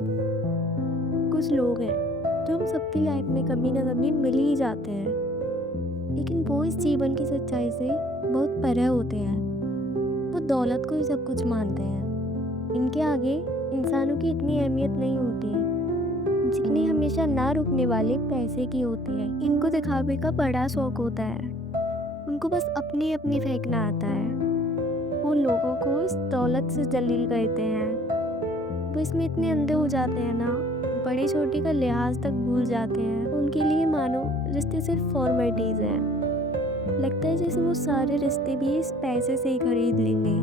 कुछ लोग हैं जो हम सबकी लाइफ में कभी ना कभी मिल ही जाते हैं, लेकिन वो इस जीवन की सच्चाई से बहुत परे होते हैं। वो दौलत को ही सब कुछ मानते हैं। इनके आगे इंसानों की इतनी अहमियत नहीं होती जितनी हमेशा ना रुकने वाले पैसे की होती है। इनको दिखावे का बड़ा शौक होता है। उनको बस अपनी अपनी फेंकना आता है। वो लोगों को इस दौलत से जलील करते हैं। वो इसमें इतने अंधे हो जाते हैं ना, बड़ी छोटी का लिहाज तक भूल जाते हैं। उनके लिए मानो रिश्ते सिर्फ फॉर्मेलिटीज हैं। लगता है जैसे वो सारे रिश्ते भी इस पैसे से ही खरीद लेंगे।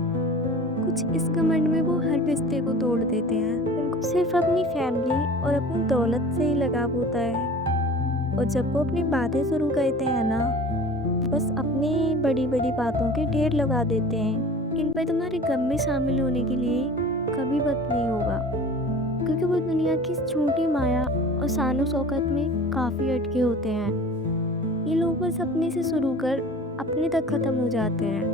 कुछ इस घमंड में वो हर रिश्ते को तोड़ देते हैं। उनको सिर्फ अपनी फैमिली और अपनी दौलत से ही लगाव होता है। और जब वो अपनी बातें शुरू करते हैं ना, बस अपनी बड़ी बड़ी बातों के ढेर लगा देते हैं। इन पर तुम्हारे गम में शामिल होने के लिए कभी वक्त नहीं होगा, क्योंकि वो दुनिया की इस छोटी माया और शानो शौकत में काफ़ी अटके होते हैं। ये लोग बस अपने से शुरू कर अपने तक ख़त्म हो जाते हैं।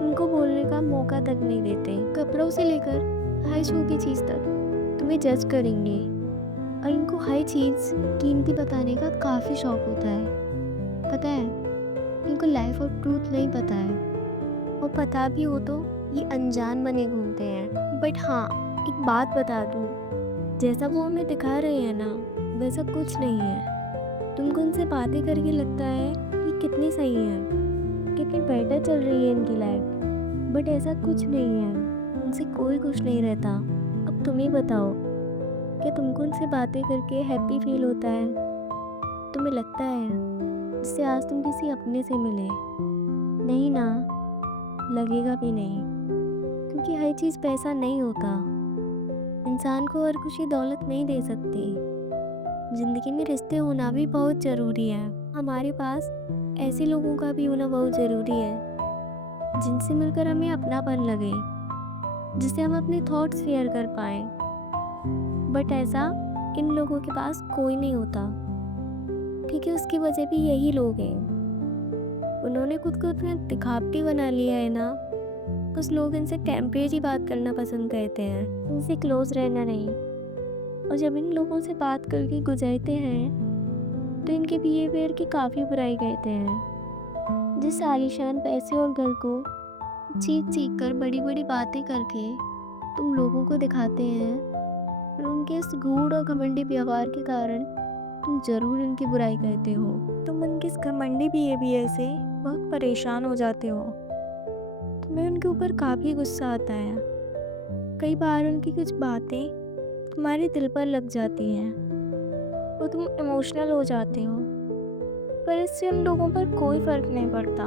उनको बोलने का मौका तक नहीं देते। कपड़ों से लेकर हर छोटी चीज़ तक तुम्हें जज करेंगे, और इनको हर चीज़ कीमती बताने का काफ़ी शौक होता है। पता है, इनको लाइफ और ट्रूथ नहीं पता है, और पता भी हो तो ये अनजान बने घूमते हैं। बट हाँ, एक बात बता दूँ, जैसा वो हमें दिखा रहे हैं ना, वैसा कुछ नहीं है। तुमको उनसे बातें करके लगता है कि कितनी सही है, कितनी बेटर चल रही है इनकी लाइफ, बट ऐसा कुछ नहीं है। उनसे कोई खुश नहीं रहता। अब तुम ही बताओ, क्या तुमको उनसे बातें करके हैप्पी फील होता है? तुम्हें लगता है जैसे आज तुम किसी अपने से मिले? नहीं ना, लगेगा भी नहीं, क्योंकि हर चीज़ पैसा नहीं होता। इंसान को हर खुशी दौलत नहीं दे सकती। ज़िंदगी में रिश्ते होना भी बहुत ज़रूरी है। हमारे पास ऐसे लोगों का भी होना बहुत ज़रूरी है जिनसे मिलकर हमें अपनापन लगे, जिससे हम अपने थॉट्स शेयर कर पाएँ। बट ऐसा इन लोगों के पास कोई नहीं होता, क्योंकि उसकी वजह भी यही लोग हैं। उन्होंने खुद को इतना दिखावटी बना लिया है ना, कुछ लोग इनसे टेम्परेरी बात करना पसंद करते हैं, इनसे क्लोज रहना नहीं। और जब इन लोगों से बात करके गुजरते हैं तो इनके बिहेवियर की काफ़ी बुराई करते हैं। जिस आलीशान पैसे और घर को चीख चीख कर बड़ी बड़ी बातें करके तुम लोगों को दिखाते हैं, और उनके इस गूढ़ और घमंडी व्यवहार के कारण तुम ज़रूर इनकी बुराई करते हो। तुम उनके इस घमंडी बिहेवियर से बहुत परेशान हो जाते हो। तुम्हें उनके ऊपर काफ़ी गुस्सा आता है। कई बार उनकी कुछ बातें तुम्हारे दिल पर लग जाती हैं और तुम इमोशनल हो जाते हो, पर इससे उन लोगों पर कोई फ़र्क नहीं पड़ता,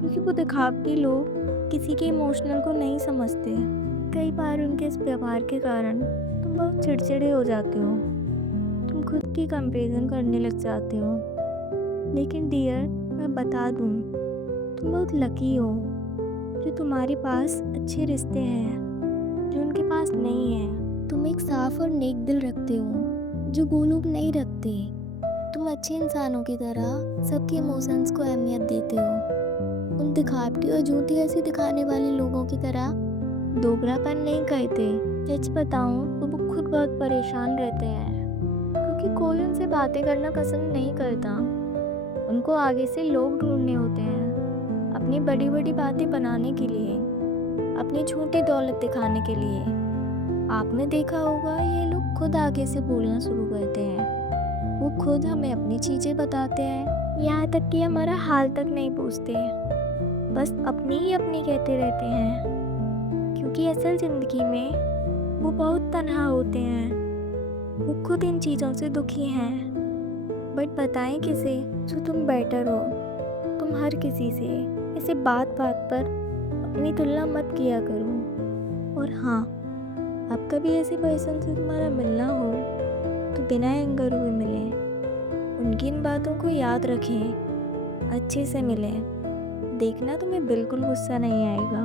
क्योंकि वो दिखावटी लोग किसी के इमोशनल को नहीं समझते। कई बार उनके इस व्यवहार के कारण तुम बहुत चिड़चिड़े हो जाते हो। तुम खुद की कंपेरिजन करने लग जाते हो। लेकिन डियर, मैं बता दूँ, तुम बहुत लकी हो जो तुम्हारे पास अच्छे रिश्ते हैं जो उनके पास नहीं है। तुम एक साफ और नेक दिल रखते हो जो गोलूब नहीं रखते। तुम अच्छे इंसानों की तरह सबके इमोशंस को अहमियत देते हो। उन दिखावटी और झूठी हंसी दिखाने वाले लोगों की तरह दोगलापन नहीं करते। सच बताऊं तो वो खुद बहुत परेशान रहते हैं, क्योंकि कोई उनसे बातें करना पसंद नहीं करता। उनको आगे से लोग ढूंढने होते हैं अपनी बड़ी बड़ी बातें बनाने के लिए, अपनी छोटी दौलत दिखाने के लिए। आपने देखा होगा, ये लोग खुद आगे से बोलना शुरू करते हैं। वो खुद हमें अपनी चीज़ें बताते हैं, यहाँ तक कि हमारा हाल तक नहीं पूछते, बस अपनी ही अपनी कहते रहते हैं। क्योंकि असल ज़िंदगी में वो बहुत तन्हा होते हैं। वो खुद इन चीज़ों से दुखी हैं, बट बताएं किसे जो तुम बेटर हो। तुम हर किसी से ऐसे बात बात पर अपनी तुलना मत किया करो। और हाँ, अब कभी ऐसे पर्सन से तुम्हारा मिलना हो तो बिना एंगर हुए मिलें। उनकी इन बातों को याद रखें, अच्छे से मिलें। देखना, तुम्हें बिल्कुल गुस्सा नहीं आएगा।